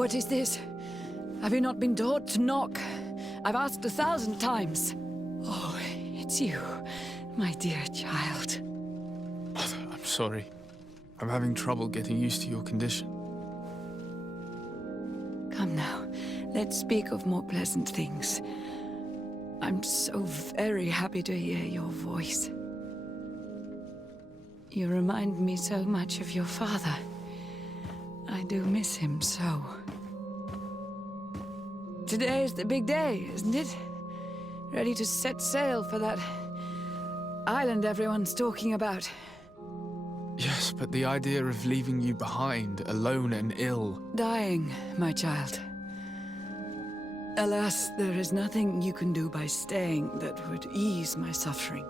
What is this? Have you not been taught to knock? I've asked 1,000 times. Oh, it's you, my dear child. Mother, I'm sorry. I'm having trouble getting used to your condition. Come now, let's speak of more pleasant things. I'm so very happy to hear your voice. You remind me so much of your father. I do miss him so. Today is the big day, isn't it? Ready to set sail for that island everyone's talking about. Yes, but the idea of leaving you behind, alone and ill... Dying, my child. Alas, there is nothing you can do by staying that would ease my suffering.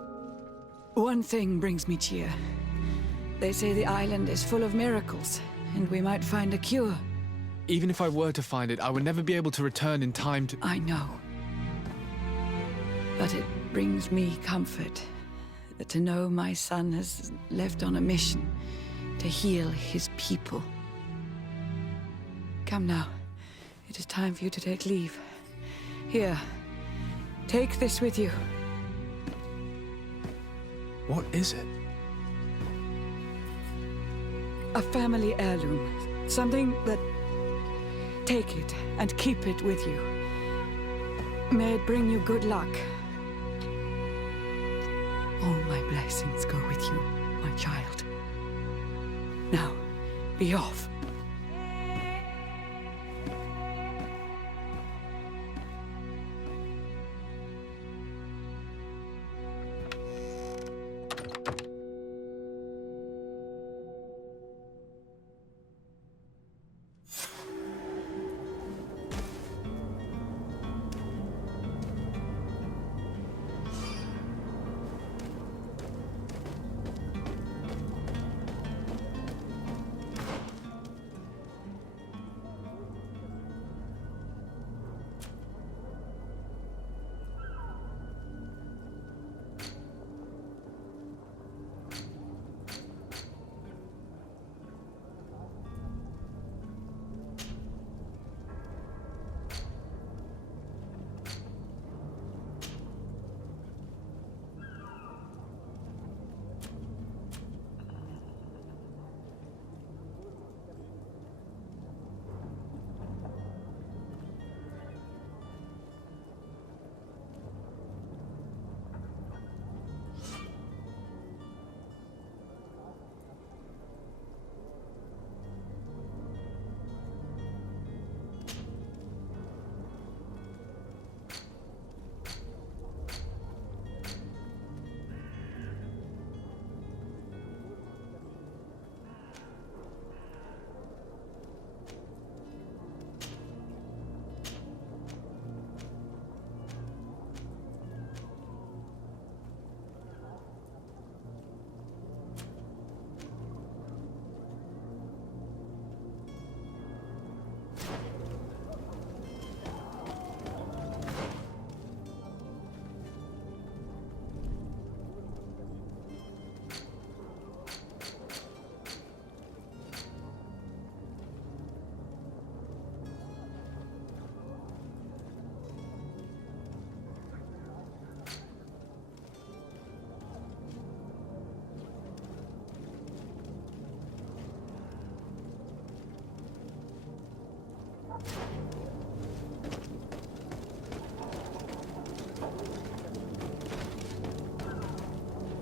One thing brings me cheer. They say the island is full of miracles, and we might find a cure. Even if I were to find it, I would never be able to return in time to... I know. But it brings me comfort to know my son has left on a mission to heal his people. Come now. It is time for you to take leave. Here, take this with you. What is it? A family heirloom. Something that... Take it and keep it with you. May it bring you good luck. All my blessings go with you, my child. Now, be off.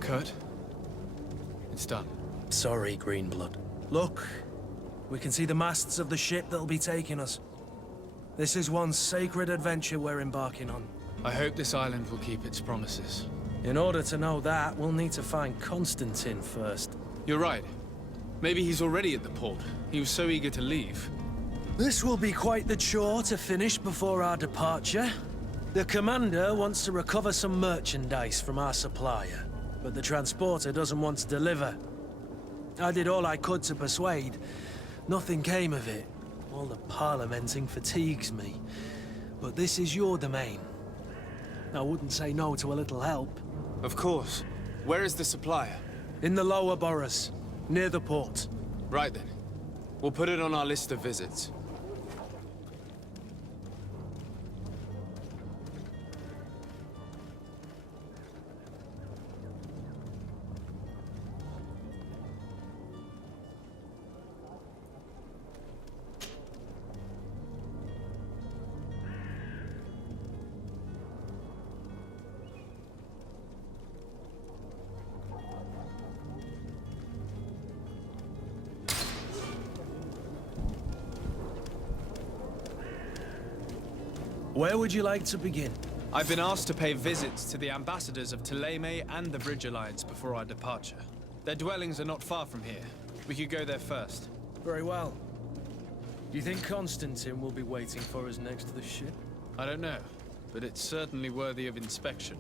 Kurt? It's done. Sorry, Greenblood. Look, we can see the masts of the ship that'll be taking us. This is one sacred adventure we're embarking on. I hope this island will keep its promises. In order to know that, we'll need to find Constantine first. You're right. Maybe he's already at the port. He was so eager to leave. This will be quite the chore to finish before our departure. The commander wants to recover some merchandise from our supplier, but the transporter doesn't want to deliver. I did all I could to persuade. Nothing came of it. All the parliamenting fatigues me. But this is your domain. I wouldn't say no to a little help. Of course. Where is the supplier? In the lower boroughs, near the port. Right then. We'll put it on our list of visits. Where would you like to begin? I've been asked to pay visits to the ambassadors of Ptolemy and the Bridge Alliance before our departure. Their dwellings are not far from here. We could go there first. Very well. Do you think Constantine will be waiting for us next to the ship? I don't know, but it's certainly worthy of inspection.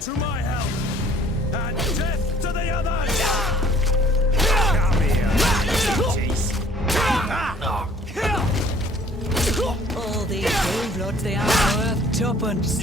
To my help! And death to the others! Come here, beauties. All these bloods, they are worth tuppence.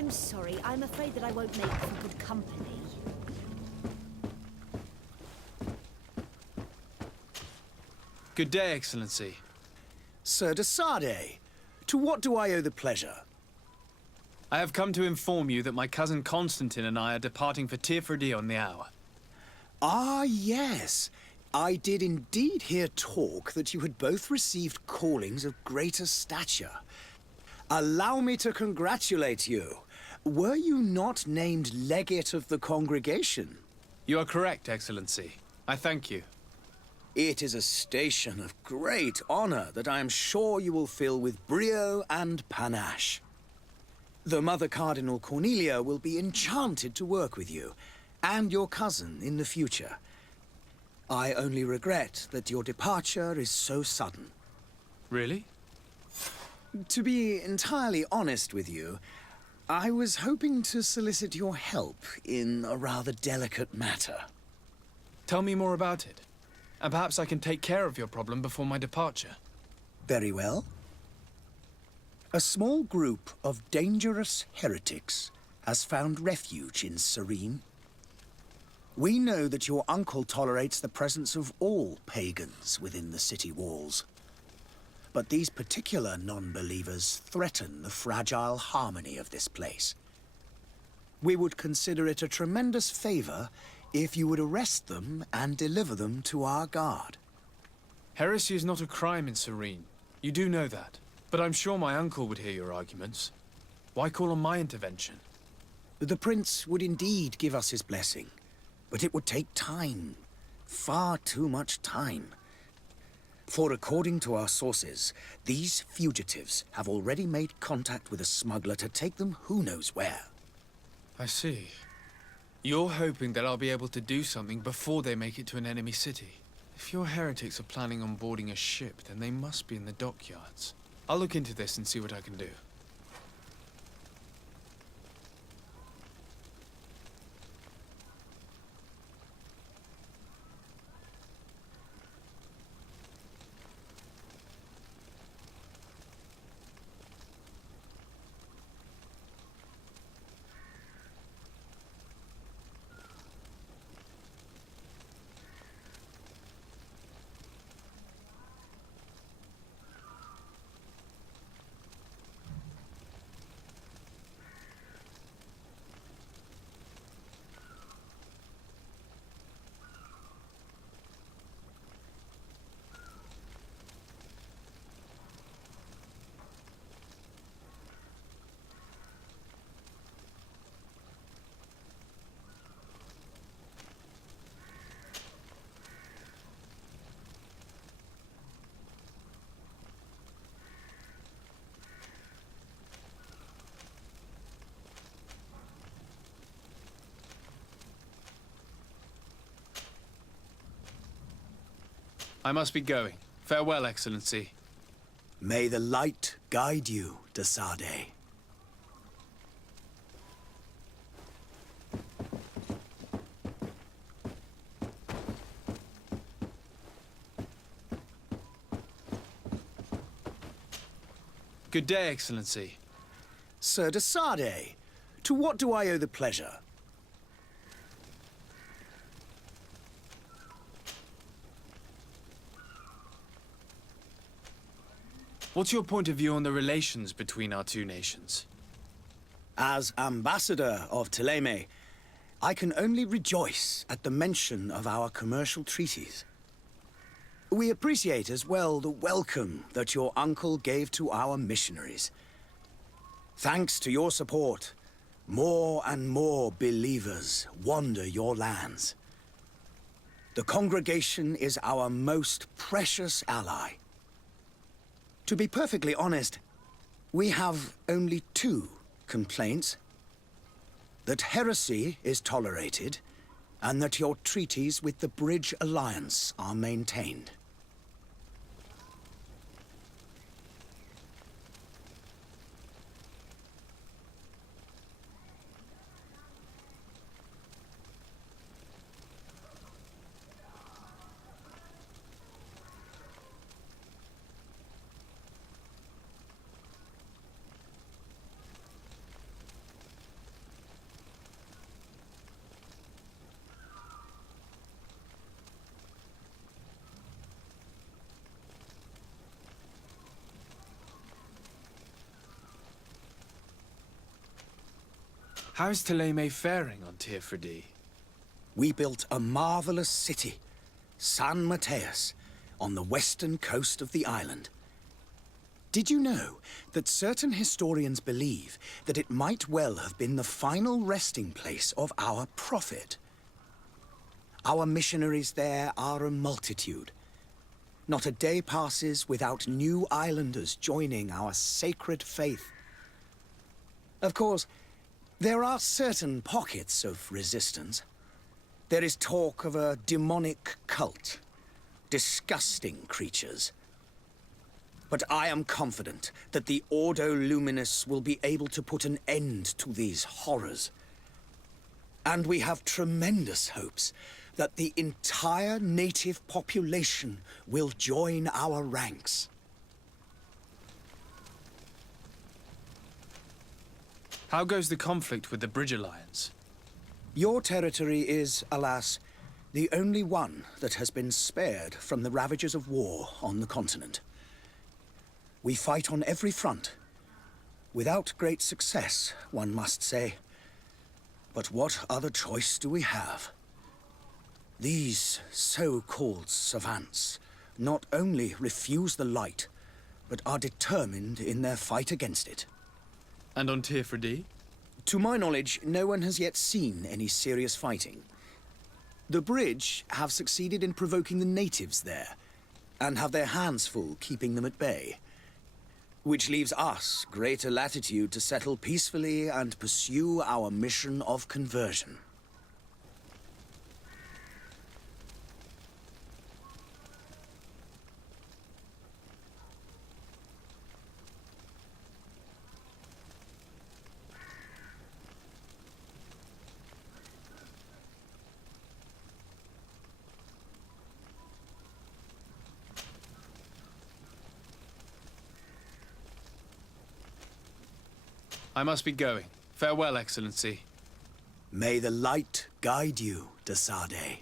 I'm sorry. I'm afraid that I won't make for good company. Good day, Excellency. Sir de Sardet, to what do I owe the pleasure? I have come to inform you that my cousin Constantine and I are departing for Tirfredi on the hour. Ah, yes. I did indeed hear talk that you had both received callings of greater stature. Allow me to congratulate you. Were you not named legate of the congregation? You are correct, Excellency. I thank you. It is a station of great honor that I am sure you will fill with brio and panache. The Mother Cardinal Cornelia will be enchanted to work with you, and your cousin in the future. I only regret that your departure is so sudden. Really? To be entirely honest with you, I was hoping to solicit your help in a rather delicate matter. Tell me more about it. And perhaps I can take care of your problem before my departure. Very well. A small group of dangerous heretics has found refuge in Serene. We know that your uncle tolerates the presence of all pagans within the city walls. But these particular non-believers threaten the fragile harmony of this place. We would consider it a tremendous favor if you would arrest them and deliver them to our guard. Heresy is not a crime in Serene. You do know that. But I'm sure my uncle would hear your arguments. Why call on my intervention? The prince would indeed give us his blessing, but it would take time. Far too much time. For according to our sources, these fugitives have already made contact with a smuggler to take them who knows where. I see. You're hoping that I'll be able to do something before they make it to an enemy city. If your heretics are planning on boarding a ship, then they must be in the dockyards. I'll look into this and see what I can do. I must be going. Farewell, Excellency. May the light guide you, de Sardet. Good day, Excellency. Sir de Sardet, to what do I owe the pleasure? What's your point of view on the relations between our two nations? As ambassador of Thélème, I can only rejoice at the mention of our commercial treaties. We appreciate as well the welcome that your uncle gave to our missionaries. Thanks to your support, more and more believers wander your lands. The congregation is our most precious ally. To be perfectly honest, we have only two complaints. That heresy is tolerated, and that your treaties with the Bridge Alliance are maintained. How's Thélème faring on Tirfredi? We built a marvelous city, San Mateus, on the western coast of the island. Did you know that certain historians believe that it might well have been the final resting place of our prophet? Our missionaries there are a multitude. Not a day passes without new islanders joining our sacred faith. Of course, there are certain pockets of resistance. There is talk of a demonic cult. Disgusting creatures. But I am confident that the Ordo Luminous will be able to put an end to these horrors. And we have tremendous hopes that the entire native population will join our ranks. How goes the conflict with the Bridge Alliance? Your territory is, alas, the only one that has been spared from the ravages of war on the continent. We fight on every front. Without great success, one must say. But what other choice do we have? These so-called savants not only refuse the light, but are determined in their fight against it. And on Tirfredi? To my knowledge, no one has yet seen any serious fighting. The Bridge have succeeded in provoking the natives there, and have their hands full keeping them at bay. Which leaves us greater latitude to settle peacefully and pursue our mission of conversion. I must be going. Farewell, Excellency. May the light guide you, de Sade.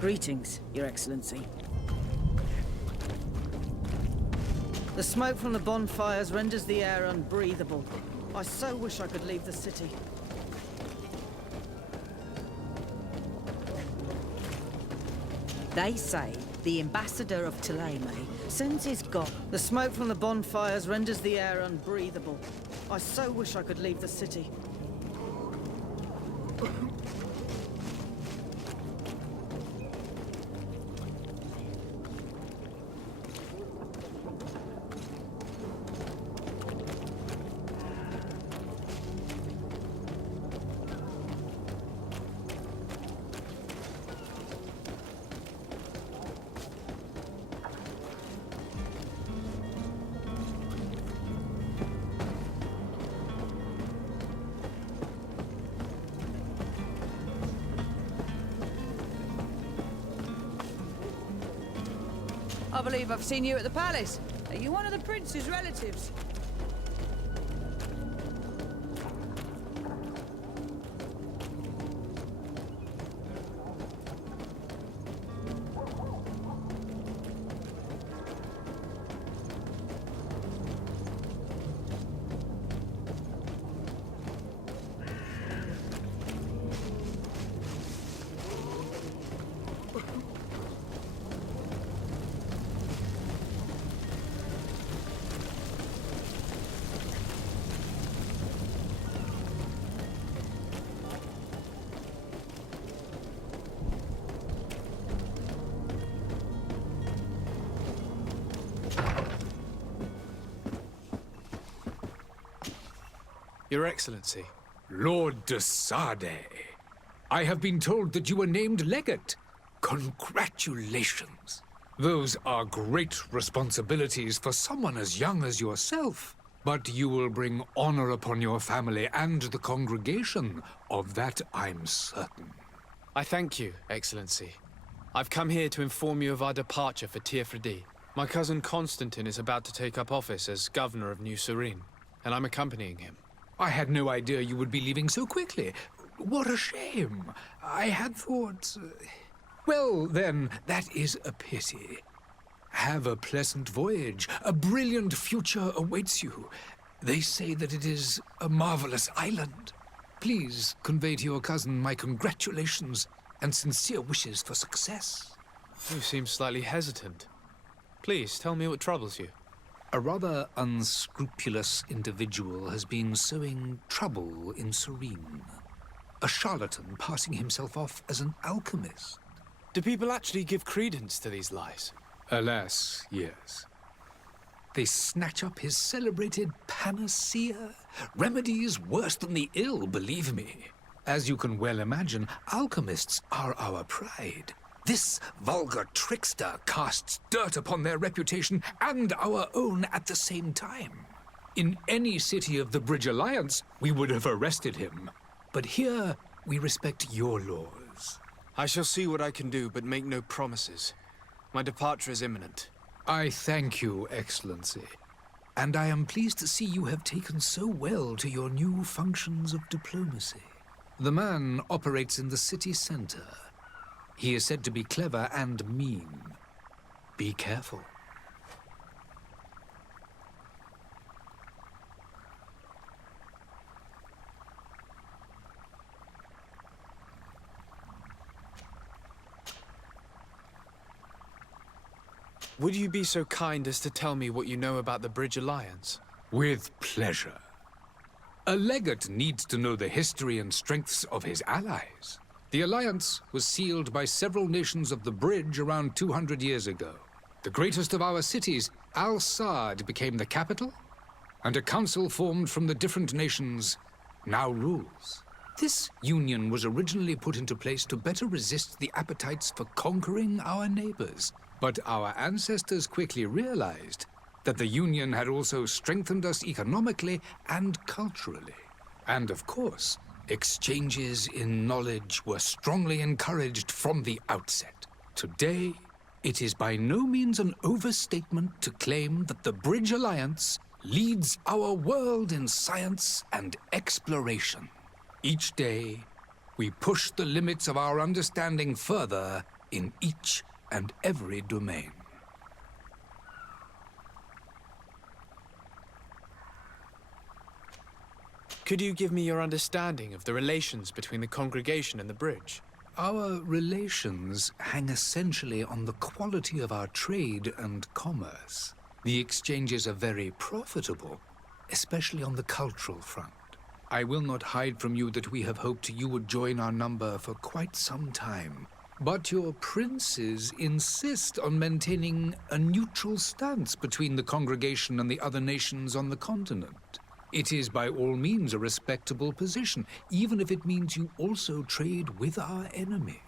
Greetings, Your Excellency. The smoke from the bonfires renders the air unbreathable. I so wish I could leave the city. They say the ambassador of Thélème sends his god. The smoke from the bonfires renders the air unbreathable. I so wish I could leave the city. I believe I've seen you at the palace. Are you one of the prince's relatives? Your Excellency. Lord de Sade, I have been told that you were named legate. Congratulations. Those are great responsibilities for someone as young as yourself. But you will bring honor upon your family and the congregation. Of that I'm certain. I thank you, Excellency. I've come here to inform you of our departure for Tirfredi. My cousin Constantine is about to take up office as governor of New Serene, and I'm accompanying him. I had no idea you would be leaving so quickly. What a shame. I had thought... Well, then, that is a pity. Have a pleasant voyage. A brilliant future awaits you. They say that it is a marvelous island. Please convey to your cousin my congratulations and sincere wishes for success. You seem slightly hesitant. Please, tell me what troubles you. A rather unscrupulous individual has been sowing trouble in Serene. A charlatan passing himself off as an alchemist. Do people actually give credence to these lies? Alas, yes. They snatch up his celebrated panacea. Remedies worse than the ill, believe me. As you can well imagine, alchemists are our pride. This vulgar trickster casts dirt upon their reputation and our own at the same time. In any city of the Bridge Alliance, we would have arrested him. But here, we respect your laws. I shall see what I can do, but make no promises. My departure is imminent. I thank you, Excellency. And I am pleased to see you have taken so well to your new functions of diplomacy. The man operates in the city center. He is said to be clever and mean. Be careful. Would you be so kind as to tell me what you know about the Bridge Alliance? With pleasure. A legate needs to know the history and strengths of his allies. The alliance was sealed by several nations of the Bridge around 200 years ago. The greatest of our cities, Al-Saad, became the capital, and a council formed from the different nations now rules. This union was originally put into place to better resist the appetites for conquering our neighbors. But our ancestors quickly realized that the union had also strengthened us economically and culturally. And of course, exchanges in knowledge were strongly encouraged from the outset. Today, it is by no means an overstatement to claim that the Bridge Alliance leads our world in science and exploration. Each day, we push the limits of our understanding further in each and every domain. Could you give me your understanding of the relations between the congregation and the Bridge? Our relations hang essentially on the quality of our trade and commerce. The exchanges are very profitable, especially on the cultural front. I will not hide from you that we have hoped you would join our number for quite some time. But your princes insist on maintaining a neutral stance between the congregation and the other nations on the continent. It is by all means a respectable position, even if it means you also trade with our enemies.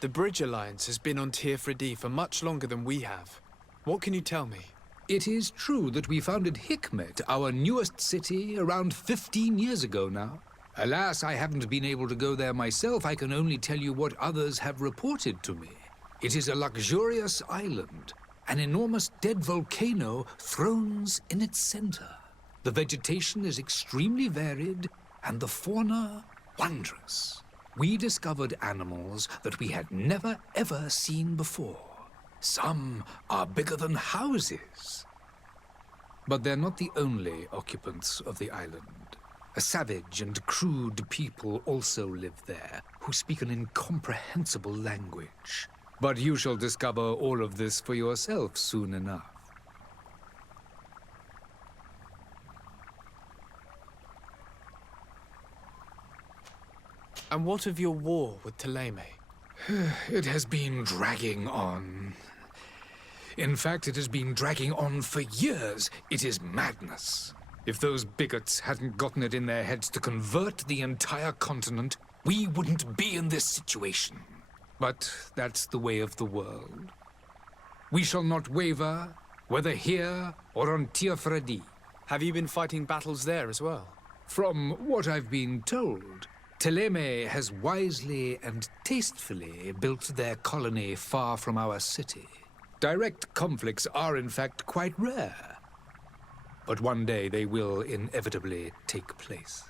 The Bridge Alliance has been on Tirfredi for much longer than we have. What can you tell me? It is true that we founded Hikmet, our newest city, around 15 years ago now. Alas, I haven't been able to go there myself. I can only tell you what others have reported to me. It is a luxurious island. An enormous dead volcano thrones in its center. The vegetation is extremely varied, and the fauna wondrous. We discovered animals that we had never ever seen before. Some are bigger than houses. But they're not the only occupants of the island. A savage and crude people also live there, who speak an incomprehensible language. But you shall discover all of this for yourself soon enough. And what of your war with Thélème? It has been dragging on. In fact, it has been dragging on for years. It is madness. If those bigots hadn't gotten it in their heads to convert the entire continent, we wouldn't be in this situation. But that's the way of the world. We shall not waver, whether here or on Tiafredi. Have you been fighting battles there as well? From what I've been told, Thélème has wisely and tastefully built their colony far from our city. Direct conflicts are, in fact, quite rare. But one day they will inevitably take place.